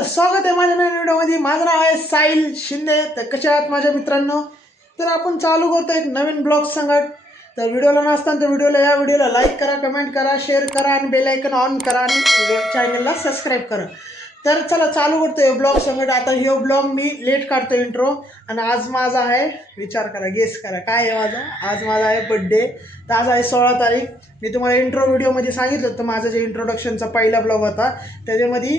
तर स्वागत आहे माझ्या नवीन व्हिडिओमध्ये. माझं नाव आहे साहिल शिंदे. तर कशा आहात माझ्या मित्रांनो? तर आपण चालू करतो एक नवीन ब्लॉग संगत. तर व्हिडिओला नसताना तर या व्हिडिओला लाईक करा, कमेंट करा, शेअर करा आणि बेल आयकन ऑन करा आणि चॅनलला सबस्क्राईब करा. तर चला चालू करतो ब्लॉग संगत. आता हे ब्लॉग मी लेट काढतो इंट्रो. आणि आज माझा आहे, विचार करा, गेस करा काय आहे माझा. आज माझा आहे बड्डे. तर आज आहे 16 तारीख. मी तुम्हाला इंट्रो व्हिडिओमध्ये सांगितलं होतं माझं जे इंट्रोडक्शनचा पहिला ब्लॉग होता त्याच्यामध्ये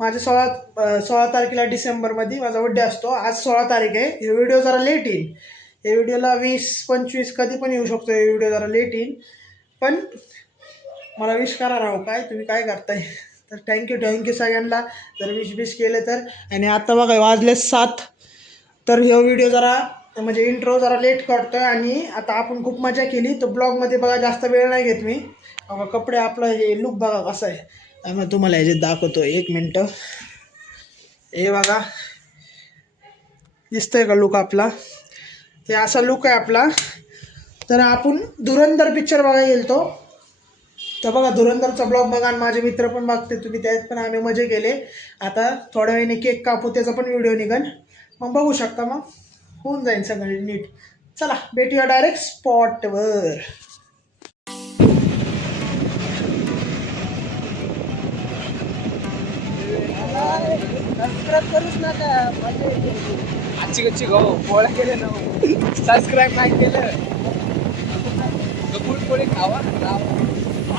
माझे 16 तारखेला डिसेंबरमध्ये माझा बड्डे असतो. आज 16 तारीख आहे. हे व्हिडिओ जरा लेट येईल. हे व्हिडिओला 20-25 कधी पण येऊ शकतो. हे व्हिडिओ जरा लेट येईल, पण मला विश करा राहू. काय तुम्ही काय करताय? तर थँक्यू सगळ्यांना जर विश केले तर. आणि आता बघा वाजले 7. तर हे व्हिडिओ जरा म्हणजे इंट्रो जरा लेट काढतोय. आणि आता आपण खूप मजा केली. तर ब्लॉगमध्ये बघा जास्त वेळ नाही घेत मी. बघा कपडे, आपलं हे लुक बघा कसं आहे. त्यामुळे तुम्हाला ह्याच्यात दाखवतो, 1 मिनटं. हे बघा दिसतंय का लुक आपला? ते असा लुक आहे आपला. तर आपण धुरंधर पिक्चर बघायला गेलतो. तर बघा धुरंधरचा ब्लॉग बघा आणि माझे मित्र पण बघते तुम्ही, त्यात पण आम्ही मजे केले. आता थोड्या वेळाने केक कापू, त्याचा पण व्हिडिओ निघन, मग बघू शकता. मग होऊन जाईल सगळं नीट. चला भेटूया डायरेक्ट स्पॉटवर. सबस्क्राईब करूच नका. आजची कच्ची गो पोळ्या केले ना, सबस्क्राईब नाही केलं तर पोळी खावा.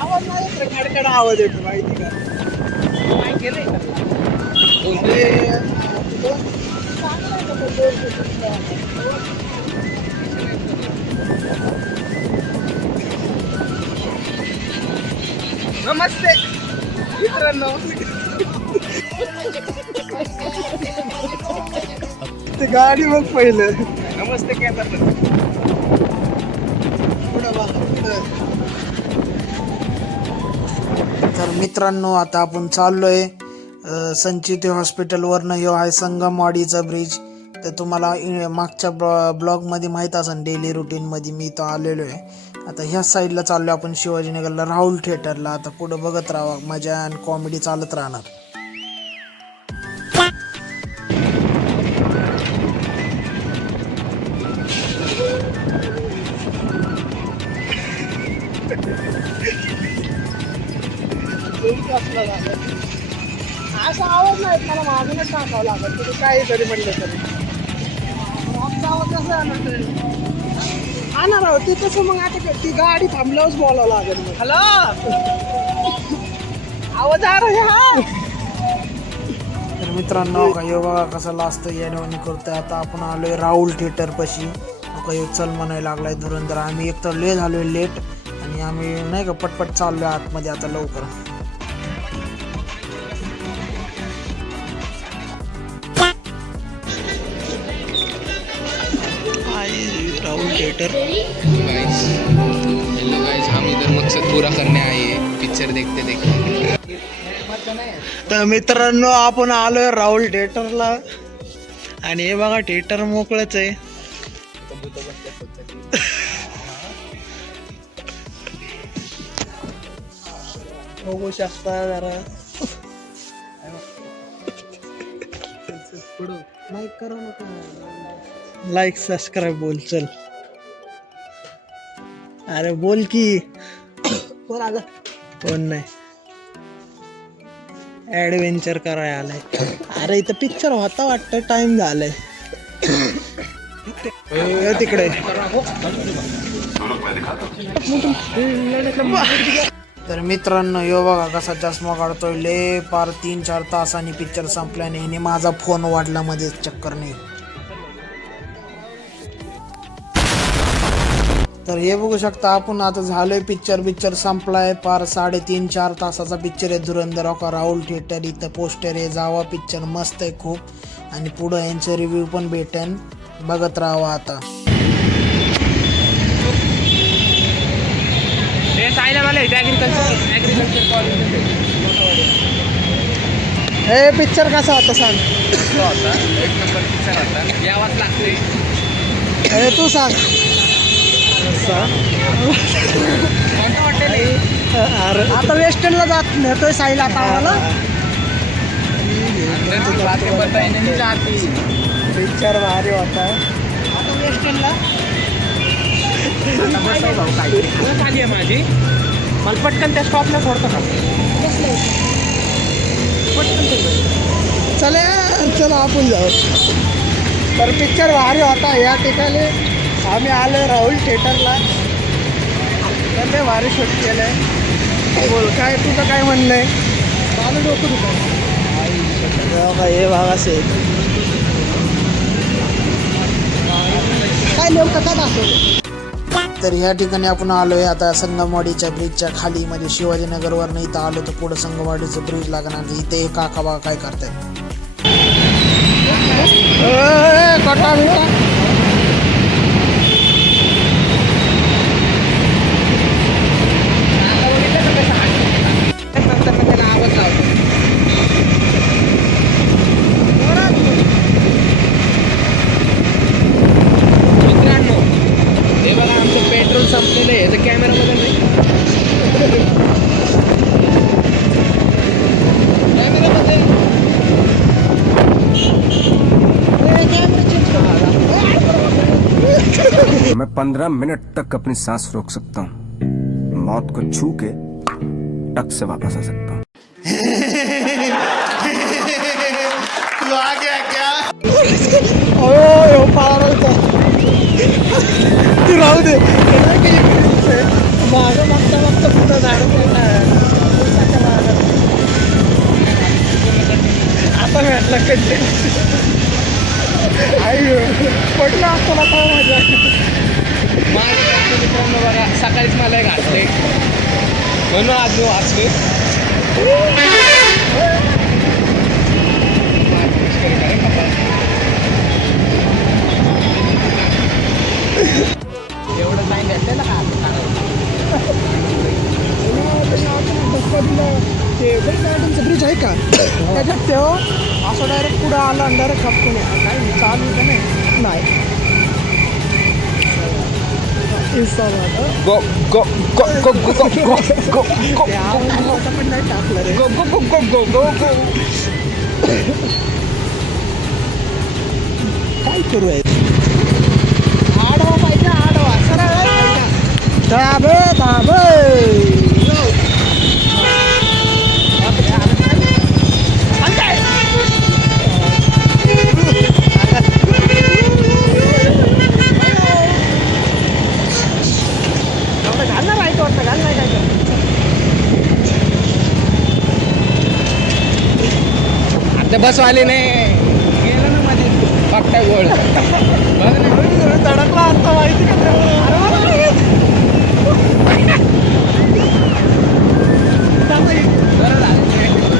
आवाज नाही येत रे, खडखड आवाज येतो माहिती का? काय केलंय नमस्ते मित्रांनो. ते गाडी बघ पहिलं. नमस्ते काय करतात? तर मित्रांनो आता आपण चाललोय संचिती हॉस्पिटलवरनं. ह्यो आहे संगमवाडीचा ब्रिज. तर तुम्हाला मागच्या ब्लॉगमध्ये माहीत असेल, डेली रुटीनमध्ये मी इथं आलेलो आहे. आता ह्या साईडला चाललो आपण शिवाजीनगरला, राहुल थिएटरला. आता पुढं बघत राहा, मजा आणि कॉमेडी चालत राहणार. असा आवाज नाही मला मागूनच टाकावं लागत. तुम्ही काही तरी म्हणलं तरी आमचा आवाज कसा आणणार आहोत ते तसं. मग आता ती गाडी थांबल्यावरच बोलावं लागेल. मग हॅलो आवाज आ रहा. तर मित्रांनो का यो बघा कसा लास्ट येणं करतोय. आता आपण आलोय राहुल थिएटर पाशी. का यो चल म्हणायला लागलाय धुरंधर. आम्ही एक तर लेट झालोय लेट, आणि आम्ही नाही का पटपट चाललोय आतमध्ये आता लवकर. राहुल थिएटर. हेलो गाइस, हम इधर मकसद पूरा करने आए हैं पिक्चर देखते देखते. तर मित्रांनो आपण आलोय राहुल थिएटरला. आणि हे बघा थिएटर मोकळंच आहे. बघू शकता जरा. लाईक करा नका. लाईक सबस्क्राईब बोल चल. अरे बोल की. कोण आलं? कोण नाही. ऍडव्हेंचर करायला आलाय. अरे इथं पिक्चर होता वाटतं, टाइम झालाय. तिकडे तर मित्रांनो यो बघा कसा चष्मा काढतोय. ले पार 3-4 तासांनी पिक्चर संपल्याने हिने माझा फोन वाढला मध्ये चक्कर नाही. तर हे बघू शकता आपण आता झालोय पिक्चर संपलाय. पार 3.5-4 तासाचा पिक्चर आहे धुरंधर. का राहुल थिएटर इथं पोस्टर आहे. जावा पिक्चर मस्त आहे खूप. आणि पुढं यांचे रिव्ह्यू पण भेटेन, बघत राहावा. आता हे पिक्चर कसा होता सांग. एक नंबर पिक्चर होता, यावाच लागते. हे तू सांग. आता वेस्टर्नला जात नेतोय साहिल आता आम्हाला. पिक्चर भारी होता आता वेस्टर्नला खाली आहे माझी. मला पटकन त्या स्टॉपला सोडतो का चला चला आपण जाऊ. तर पिक्चर भारी होता. या ठिकाणी आम्ही आलो राहुल थिएटरला. तर भारी शूट केलं आहे. बोल काय तुझं काय म्हणणं आहे? चालू डोकं दुखा हे भाग असेल काय नेमकं काय दाखवलं. तर ह्या ठिकाणी आपण आलो आहे आता संगमवाडीच्या ब्रिजच्या खाली म्हणजे शिवाजीनगरवर नाही इथं आलो तर पुढं संगमवाडीचं ब्रिज लागणार. इथे काका बागा काय करतायत कटा बिटा नंतर मग त्याला आवाज लावतो. मित्रांनो हे बघा आमचं पेट्रोल संपलेलं आहे. तर कॅमेरामध्ये नाही मैं 15 मिनट तक अपनी सांस रोक सकता हूँ. मौत को छू के टक से वापस आ सकता हूँ. तू आ गया क्या? तू राहू दे मागं मागता मागता पुढं झाड आता भेटला कंटेंट पडला असताना काय माझ्या मित्रांनो बघा सकाळीच मला घातले म्हणून आज मी वाचले. एवढं नाही घेतलं ना ते गार्डनचं ब्रिज आहे का त्याच्यात तेव्हा असं डायरेक्ट पुढं आला आणि डायरेक्ट खपकून काय चालू का नाही गो गो गो गो गो गो गो गो गो पण नाही टाकलं रे गो गो गो गो गो गो गो. काय करू आहे आडवा पाहिजे आडवा सरळ दाबे दाबे घालणार आहे का वाटतं घाल नाही काय आता बसवाले नाही गेलं ना मध्ये बघताय गोळ बघ ना तडकला आता माहिती का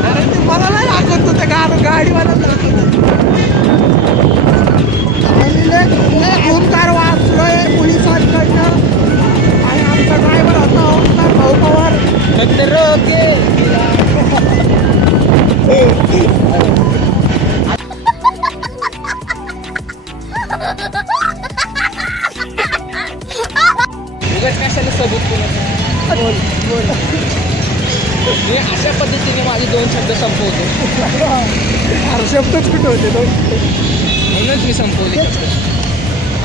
अरे ते मला नाही दाखवत होतं गाडीवाला ओंकार वाचलोय पोलिसांकडनं आणि आमचा ड्रायव्हर होता ओंकार भाऊ पवार उगाच कशाला सबूत बोल मी अशा पद्धतीने माझे 2 शब्द संपवतो. अरे शब्दच कुठे होते दोन म्हणूनच मी संपवले.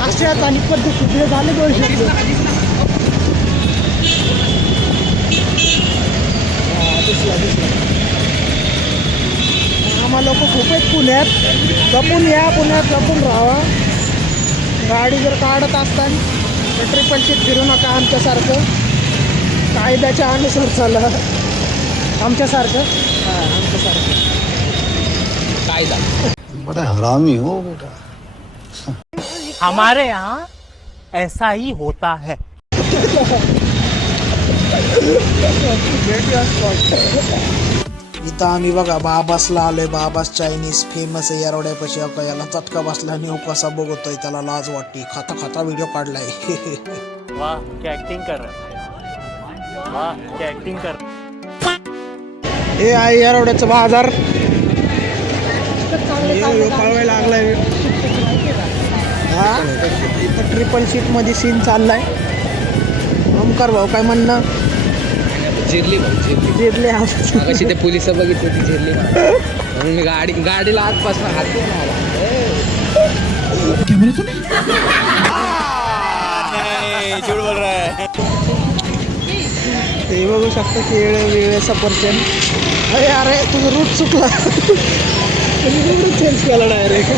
अशाच आणि पद्धतीने झाले 2 शब्द. दिसला आम्हा लोक खूप आहेत पुण्यात. जपून या पुण्यात जपून राहावा. गाडी जर काढत असताना तर ट्रिपल सीट फिरू नका आमच्यासारखं कायद्याच्या अनुसार चाला. आमच्यासारखं हां आमच्यासारखं कायदा बड़ा हरामी हो बेटा. हमारे यहाँ ऐसा ही होता है. इथं आम्ही बघा बाबासला आलोय. बाबास चायनीज फेमस आहे यारोड्यापाशी. आता याला चटका बसला आणि कसा बघतोय त्याला लाज वाटते. खाता खाता व्हिडिओ काढलाय. वाह क्या एक्टिंग कर रहा है. वाह क्या एक्टिंग कर रहा है. हे आहे यारोड्याचं बाजार. कळवायला लागलाय. हा इथं ट्रिपल सीट मध्ये सीन चाललाय. ओमकार भाऊ काय म्हणणं जिरली भाऊ जिरली. जिरले अशी ते पोलिस बघितली ती जिरली. म्हणून मी गाडीला आजपासून हात देऊन आला. झूठ बोल रहा है. ते बघू शकता केळे वेळे सफरचंद. अरे अरे तुझं रूट चुकला. रूट चेंज केला डायरेक्ट.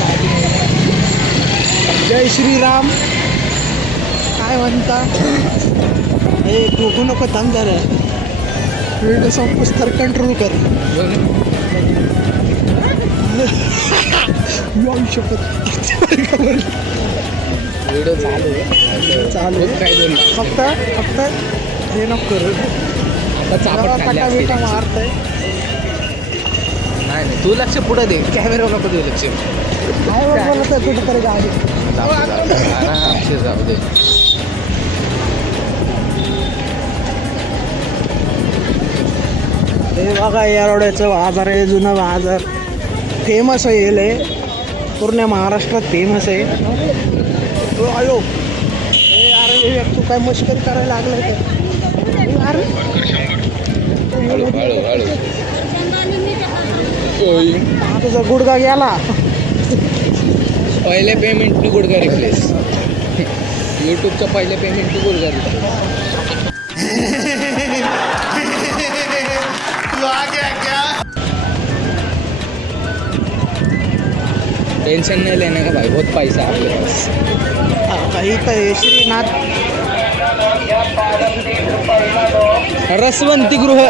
जय श्रीराम. काय म्हणता? हे बघू नको थांब जरा. व्हिडिओ संपूस तर कंट्रोल कर. येऊ शकत व्हिडिओ चालू आहे. चालू आहे. काय बोल फक्त हे नको करू. आता चापट खाल्ली असती. मारतंय. नाही तू लक्ष पुढे दे, कॅमेरा नको देऊ लक्ष. काय बोलत आहे कुठेतरी गाडी. आरामशीर जाऊ दे. हे बघा येरवड्याचं बाजार आहे, जुनं बाजार. फेमस आहे हे, पूर्ण महाराष्ट्रात फेमस आहे. आयो अरे तू काय मस्करी करायला लागलाय का? अरे तुझा गुडगा गेला. पहिले पेमेंट टू गुडगा रिप्लेस. यूट्यूबचं पहिले पेमेंट टू गुडगा रिप्लेस. टेंशन नहीं लेने का भाई, बहुत पैसा है आपके पास. काही तर श्रीनाथ रसवंती गृह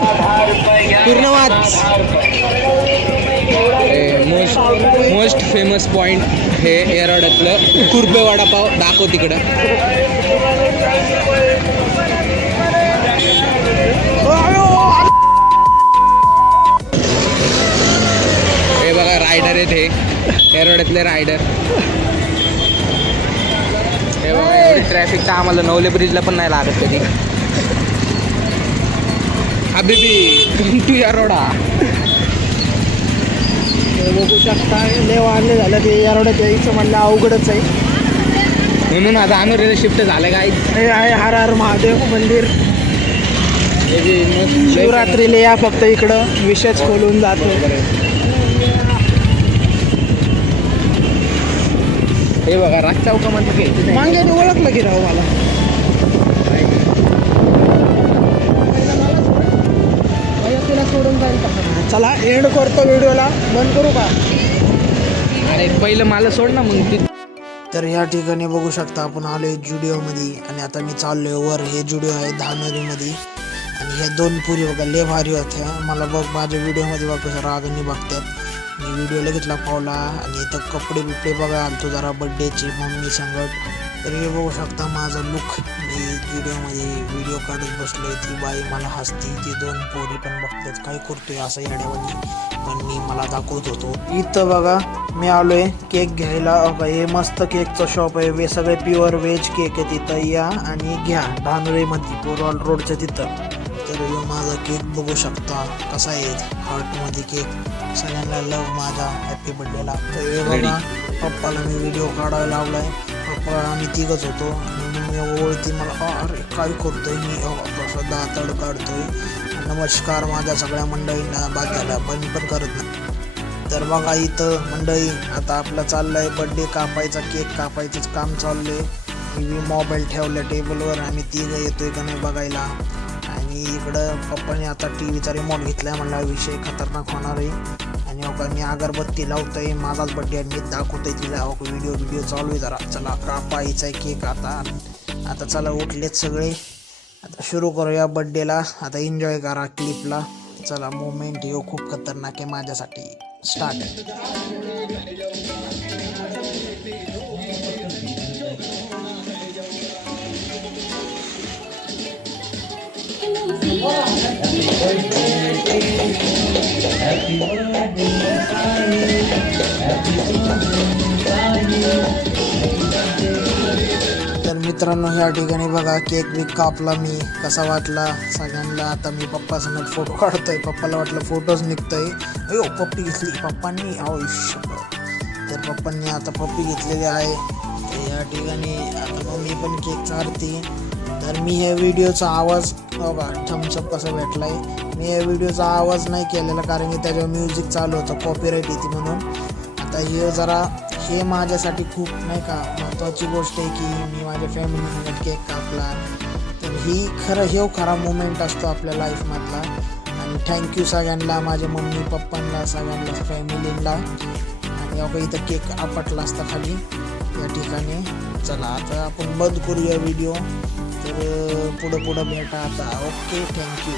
पूर्णवाच. मोस्ट फेमस पॉइंट हे येरवड्यातलं कुर्बे वडापाव. दाखव तिकडं. हे बघा रायडर आहेत, हे येरवड्यातले रायडर. हे बघा एवढी ट्रॅफिक तर आम्हाला नवले ब्रिजला पण नाही लागत कधी. हबीबी टू येरवडा. हे बघू शकता लय वाढले झालं ते येरवड्यात यायचं म्हणलं अवघडच आहे. म्हणून आता आम्ही शिफ्ट झालं काय. हे आहे हर हर महादेव मंदिर. शिवरात्रीला या फक्त इकडं विषयच खोलून जातो. हे बघा राज चौकामध्ये घ्यायचं. मांग्याने ओळखलं की राव मला. तुला सोडून जाईल का? चला एंड करतो व्हिडिओला. बंद करू का? अरे पहिलं मला सोड ना मग. तर या ठिकाणी बघू शकता आपण आलोय जुडिओमध्ये आणि आता मी चाललोय वर. हे जुडिओ आहे धानोरीमध्ये आणि ह्या दोन पुरी बघा लय भारी होत्या. मला बघ माझ्या व्हिडिओमध्ये बघ कसं रागाने बघतात. मी व्हिडिओ लगेचला पावला आणि इथं कपडे बिपडे बघा आलतो जरा बड्डेची मम्मी संगत. तर हे बघू शकता माझा लुक. मी व्हिडिओ काढत बसलोय. ती बाई मला हसती, ती दोन पोरी पण बघतात काय करतोय असं येड्यावानी, पण मी मला दाखवत होतो. इथं बघा मी आलोय केक घ्यायला. हे मस्त केकचं शॉप आहे. सगळे प्युअर व्हेज केक आहे. तिथं या आणि घ्या धानोरीमध्ये पोरवाल रोडच्या तिथं. तर हे माझा केक बघू शकता कसा आहे हार्टमध्ये केक. सगळ्यांना लव माझा हॅपी बर्थडेला. तर हे बघा पप्पाला मी व्हिडिओ काढायला लावलाय. पप्पा आम्ही तिघच होतो आणि मी ओळखी मला अरे काय करतोय मी कसं दातड काढतोय. नमस्कार माझ्या सगळ्या मंडळींना. बाद झाला पण करत नाही. तर बघा इथं मंडळी आता आपला चाललाय बड्डे कापायचा. केक कापायचंच काम चाललंय. मी मोबाईल ठेवला टेबलवर. आम्ही तिघं येतोय का नाही बघायला. आणि इकडं पप्पाने आता टीव्हीचा रिमोट घेतलाय. म्हणला विषय खतरनाक होणार आहे. आणि हो का मी अगरबत्ती लावतोय. माझाच बड्डे आणि मी दाखवतोय तिला. हो व्हिडिओ चालू आहे जरा. चला कापायचा आहे केक आता चला उठलेत सगळे. आता सुरू करूया बड्डेला. आता एन्जॉय करा क्लिपला. चला मोमेंट येऊ खूप खतरनाक आहे माझ्यासाठी. स्टार्ट. तर मित्रांनो या ठिकाणी बघा केक बिक कापला मी. कसा वाटला सगळ्यांना. आता मी पप्पासमोर फोटो काढतोय. पप्पाला वाटलं फोटोज निघतोय. अयो पप्पी घेतली पप्पांनी. तर पप्पांनी आता पप्पी घेतलेली आहे. या ठिकाणी आता मम्मी पण केक चारते. तर मी हे व्हिडिओचा आवाज बघा थम्सअप कसा भेटला आहे. मी हे व्हिडिओचा आवाज नाही केलेला कारण की त्याच्यावर म्युझिक चालू होतं, कॉपीराईट येते म्हणून. आता हे जरा हे माझ्यासाठी खूप नाही का महत्त्वाची गोष्ट आहे की मी माझ्या फॅमिलीसोबत केक कापला. तर ही खरा मोमेंट असतो आपल्या लाईफमधला. आणि थँक्यू सगळ्यांना, माझ्या मम्मी पप्पांना, सगळ्यांना, फॅमिलीला. आणि अगं इथं केक आपटला असता खाली या ठिकाणी. चला आता आपण बंद करूया व्हिडिओ. तर पुढं भेटा आता. Okay, thank you.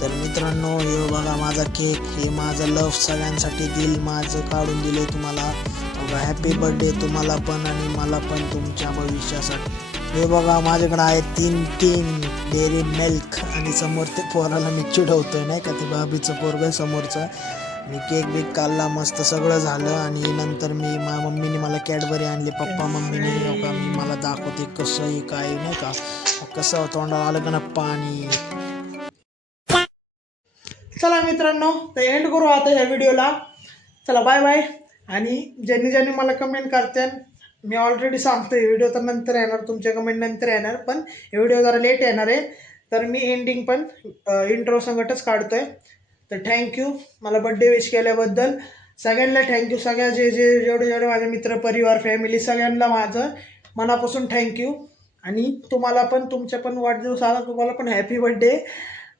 तर मित्रांनो हे बघा माझा केक, हे माझं लव्ह सगळ्यांसाठी दिल माझं काढून दिले तुम्हाला. बघा हॅपी बर्थडे तुम्हाला पण आणि मला पण तुमच्या भविष्यासाठी. हे बघा माझ्याकडे आहे तीन डेअरी मिल्क आणि समोर ते पोराला मी चिडवतोय नाही का, ते भाभीचं पोरग समोरचं. मी केक बिक काढला मस्त सगळं झालं आणि नंतर मम्मीने मला कॅडबरी आणली, पप्पा मम्मीने का मी मला दाखवते कसं आहे काय नाही का, कसं तोंडाला आलं का ना पाणी. चला मित्रांनो तर एंड करू आता ह्या व्हिडिओला. चला बाय बाय. आणि ज्यांनी मला कमेंट करते, मी ऑलरेडी सांगतोय व्हिडिओ तर नंतर येणार, तुमच्या कमेंट नंतर येणार, पण हे व्हिडिओ जरा लेट येणार आहे. तर मी एंडिंग पण इंट्रो संगटच काढतोय. तर थँक्यू मला बड्डे विश केल्याबद्दल सगळ्यांना. थँक्यू सगळ्या जेवढे माझे मित्र परिवार फॅमिली सगळ्यांना माझं मनापासून थँक्यू. आणि तुम्हाला पण तुमच्या पण वाढदिवस आला, तुम्हाला पण हॅपी बड्डे.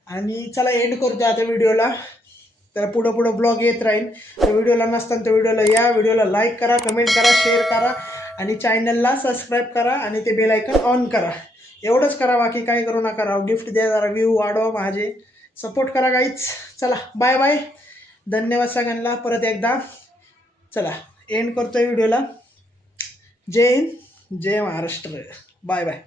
आणि चला एंड करतो आता व्हिडिओला. तर पुढं ब्लॉग येत राहील. तर व्हिडिओला नसताना तर व्हिडिओला या, व्हिडिओला लाईक करा, कमेंट करा, शेअर करा आणि चॅनलला सबस्क्राईब करा आणि ते बेल आयकन ऑन करा. एवढंच करा, बाकी काही करू नका राव. गिफ्ट द्या जरा, व्ह्यू वाढवा, माझे सपोर्ट करा गाईच. चला बाय बाय. धन्यवाद सगळ्यांना परत एकदा. चला एंड करतोय व्हिडिओला. जय हिंद, जय महाराष्ट्र. Bye bye.